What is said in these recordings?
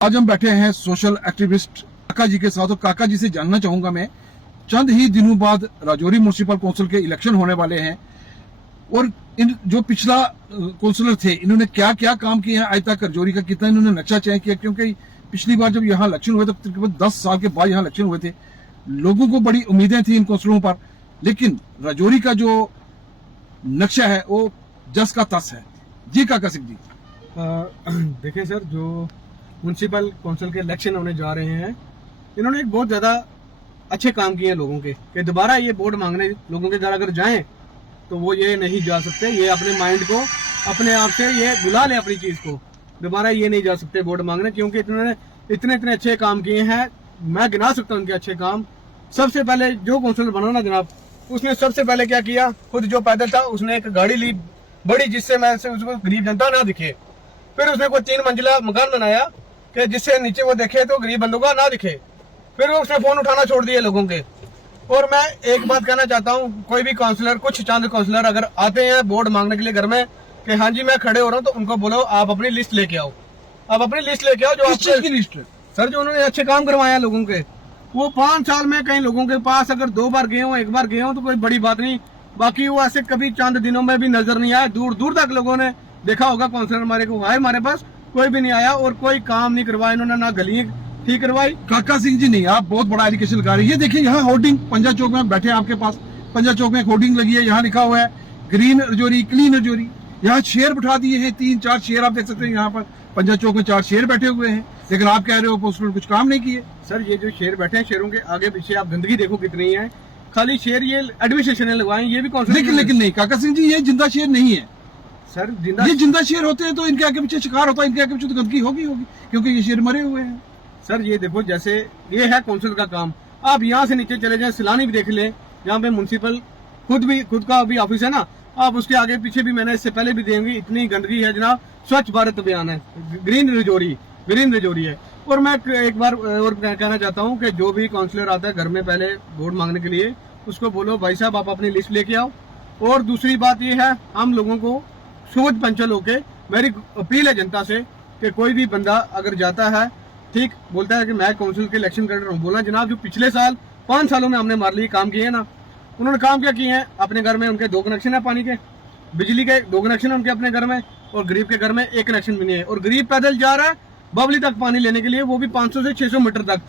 आज हम बैठे हैं सोशल एक्टिविस्ट काका जी के साथ और काका जी से जानना चाहूंगा मैं, चंद ही दिनों बाद राजौरी म्युनिसिपल काउंसिल के इलेक्शन होने वाले हैं और इन जो पिछला काउंसिलर थे इन्होंने क्या क्या काम किए हैं आज तक, राजौरी का कितना इन्होंने नक्शा तय किया, क्योंकि पिछली बार जब यहाँ इलेक्शन हुए तो तकरीबन 10 साल के बाद यहाँ इलेक्शन हुए थे, लोगों को बड़ी उम्मीदें थी इन काउंसिलरों पर, लेकिन राजौरी का जो नक्शा है वो जस का तस है। जी काका सिंह जी। देखिए सर, जो म्युनिसिपल काउंसिल के इलेक्शन होने जा रहे हैं, इन्होंने एक बहुत ज्यादा अच्छे काम किए हैं लोगों के, कि दोबारा ये वोट मांगने लोगों के घर अगर जाएं तो वो ये नहीं जा सकते, ये अपने माइंड को अपने आप से ये बुला ले अपनी चीज को, दोबारा ये नहीं जा सकते वोट मांगने, क्योंकि इन्होंने इतने अच्छे काम किए हैं। मैं गिना सकता हूँ उनके अच्छे काम। सबसे पहले जो काउंसिलर बना ना जनाब, उसने सबसे पहले क्या किया, खुद जो पैदल था उसने एक गाड़ी ली बड़ी, जिससे मैं उसको गरीब जनता ना दिखे। फिर उसने कोई 3 मंजिला मकान बनाया कि जिससे नीचे वो देखे तो गरीब बंदों का ना दिखे। फिर उसने फोन उठाना छोड़ दिए लोगों के। और मैं एक बात कहना चाहता हूँ, कोई भी काउंसलर, कुछ चंद काउंसलर अगर आते हैं वोट मांगने के लिए घर में कि हाँ जी मैं खड़े हो रहा हूँ, तो उनको बोलो आप अपनी लिस्ट लेके आओ, आप अपनी लिस्ट लेके आओ। जो आपकी लिस्ट है सर, जो उन्होंने अच्छे काम करवाए हैं लोगों के, वो 5 साल में कई लोगों के पास अगर 2 बार गए हो, 1 बार गए हो तो कोई बड़ी बात नहीं, बाकी वो ऐसे कभी चंद दिनों में भी नजर नहीं आया। दूर दूर तक लोगों ने देखा होगा काउंसलर हमारे को आए, हमारे पास कोई भी नहीं आया और कोई काम नहीं करवाया इन्होंने, ना गली ठीक करवाई। काका सिंह जी नहीं, आप बहुत बड़ा एलिगेशन लगा रहे हैं। ये देखिए यहाँ होर्डिंग पंजा चौक में बैठे हैं आपके पास, पंजा चौक में एक होर्डिंग लगी है, यहाँ लिखा हुआ है ग्रीन राजौरी, क्लीन राजौरी। यहाँ शेर बिठा दिए हैं, 3-4 शेर आप देख सकते हैं यहाँ पर पंजा चौक में 4 शेर बैठे हुए हैं, लेकिन आप कह रहे हो काउंसिलर कुछ काम नहीं किए। सर ये जो शेर बैठे हैं, शेरों के आगे पीछे आप गंदगी देखो कितनी है, खाली शेर ये एडमिनिस्ट्रेशन ने लगवाए, ये भी काउंसिलर। लेकिन नहीं काका सिंह जी, ये जिंदा शेर नहीं है सर। ये जिंदा शेर होते हैं तो इनके आगे पीछे शिकार होता है, इनके आगे पीछे तो गंदगी होगी क्योंकि ये शेर मरे हुए हैं। सर ये देखो, जैसे ये है काउंसिल का काम, आप यहाँ से नीचे चले जाएं, सिलानी भी देख लें, जहाँ पे म्युनिसिपल खुद का भी ऑफिस है ना, आप उसके आगे पीछे भी, मैंने इससे पहले भी देंगे, इतनी गंदगी है जनाब। स्वच्छ भारत अभियान है, ग्रीन राजौरी है। और मैं एक बार और कहना चाहता हूँ कि जो भी काउंसिलर आता है घर में पहले वोट मांगने के लिए, उसको बोलो भाई साहब आप अपनी लिस्ट लेके आओ। और दूसरी बात ये है, हम लोगों को सोच पंचल होके मेरी अपील है जनता से कि कोई भी बंदा अगर जाता है, ठीक बोलता है कि मैं काउंसिल के इलेक्शन कर रहा हूँ, बोला जनाब जो पिछले साल 5 सालों में हमने हमारे लिए काम किए ना, उन्होंने काम क्या किए हैं, अपने घर में उनके 2 कनेक्शन है, पानी के, बिजली के 2 कनेक्शन है उनके अपने घर में, और गरीब के घर में 1 कनेक्शन भी नहीं है। और गरीब पैदल जा रहा है बबली तक पानी लेने के लिए, वो भी 500 से 600 मीटर तक।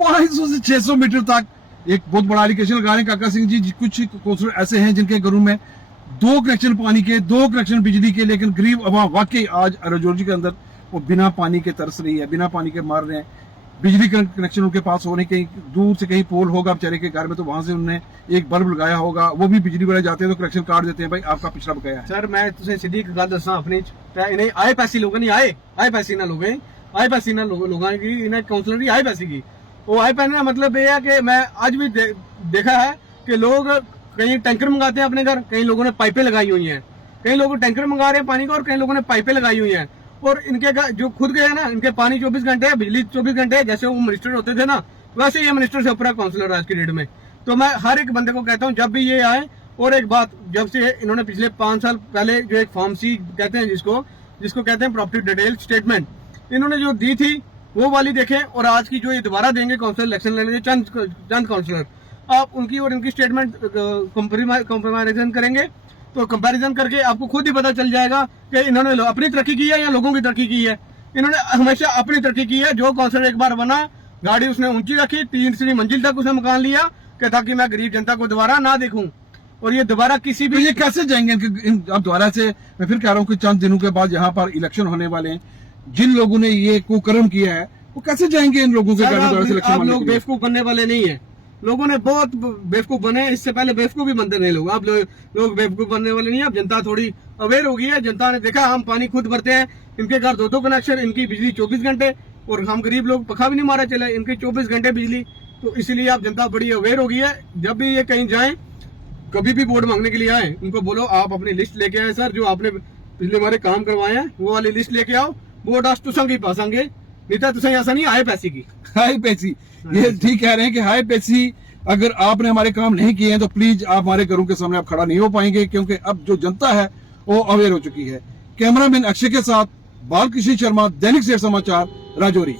500 से 600 मीटर तक एक बहुत बड़ा एलिगेशन लगा रहे हैं काका सिंह जी। कुछ काउंसिलर ऐसे हैं जिनके घरों में 2 कनेक्शन पानी के, 2 कनेक्शन बिजली के, लेकिन गरीब अवाम वाकई आज राजौरी के अंदर वो बिना पानी के तरस रही है, बिना पानी के मार रहे हैं। बिजली कनेक्शन उनके पास होने, कहीं दूर से कहीं पोल होगा बेचारे के घर में, तो वहां से उन्होंने एक बल्ब लगाया होगा, वो भी बिजली वाले जाते हैं तो कनेक्शन काट देते हैं। भाई आपका पिछड़ा बकाया है। सर मैं तुझे सीधी गल दसा अपनी, इन्हें आए पैसे लोग नहीं आए पैसे ना लोग, आए पैसे ना लोगों की, इन्हें काउंसिलर की आए पैसे की। वो आए पैसे का मतलब ये है कि मैं आज भी देखा है कि लोग कहीं टैंकर मंगाते हैं अपने घर, कई लोगों ने पाइपें लगाई हुई हैं, कई लोग टैंकर मंगा रहे हैं पानी का, और कई लोगों ने पाइपें लगाई हुई हैं। और इनके जो खुद गए ना, इनके पानी 24 घंटे है, बिजली 24 घंटे है, जैसे वो मिनिस्टर होते थे ना, वैसे ये मिनिस्टर से ऊपर है काउंसिलर आज की डेट में। तो मैं हर एक बंदे को कहता हूँ जब भी ये आए, और एक बात, जब से इन्होंने पिछले 5 साल पहले जो एक फॉर्म सी कहते हैं जिसको कहते हैं प्रॉपर्टी डिटेल स्टेटमेंट, इन्होंने जो दी थी वो वाली देखें, और आज की जो ये दोबारा देंगे काउंसिल इलेक्शन लेने चंद काउंसिलर, आप उनकी और इनकी स्टेटमेंट कंपेरिजन करेंगे तो कंपैरिजन करके आपको खुद ही पता चल जाएगा कि इन्होंने अपनी तरक्की की है या लोगों की तरक्की की है। इन्होंने हमेशा अपनी तरक्की की है। जो काउंसिलर एक बार बना, गाड़ी उसने ऊंची रखी, 3वीं मंजिल तक उसने मकान लिया कि ताकि मैं गरीब जनता को दोबारा ना देखूं, और ये दोबारा किसी भी। तो ये कैसे जाएंगे अब दोबारा से? मैं फिर कह रहा हूँ कि चंद दिनों के बाद यहाँ पर इलेक्शन होने वाले हैं, जिन लोगों ने ये कुकर्म किया है वो कैसे जाएंगे इन लोगों के घर में? आप लोग बेवकूफ बनने वाले नहीं है, लोगों ने बहुत बेवकूफ बने, इससे पहले बेवकूफ भी बनते नहीं लोग, आप लोग बेवकूफ बनने वाले नहीं है। अब जनता थोड़ी अवेयर हो गई है, जनता ने देखा हम पानी खुद भरते हैं, इनके घर 2 कनेक्शन, इनकी बिजली 24 घंटे, और हम गरीब लोग पखा भी नहीं मारा चले, इनके 24 घंटे बिजली। तो इसीलिए आप जनता बड़ी अवेयर हो गई है। जब भी ये कहीं जाए, कभी भी वोट मांगने के लिए आए, उनको बोलो आप अपनी लिस्ट लेके आए, सर जो आपने पिछले हमारे काम करवाए हैं वो वाली लिस्ट लेके आओ, वोट आज तुसंग पासांगे, नहीं तो तुसें ऐसा नहीं आए पैसे की। हाई पैसी, ये ठीक कह रहे हैं कि हाई पैसी, अगर आपने हमारे काम नहीं किए हैं तो प्लीज आप हमारे घरों के सामने आप खड़ा नहीं हो पाएंगे, क्योंकि अब जो जनता है वो अवेयर हो चुकी है। कैमरामैन अक्षय के साथ बालकृष्ण शर्मा, दैनिक सवेरा समाचार, राजौरी।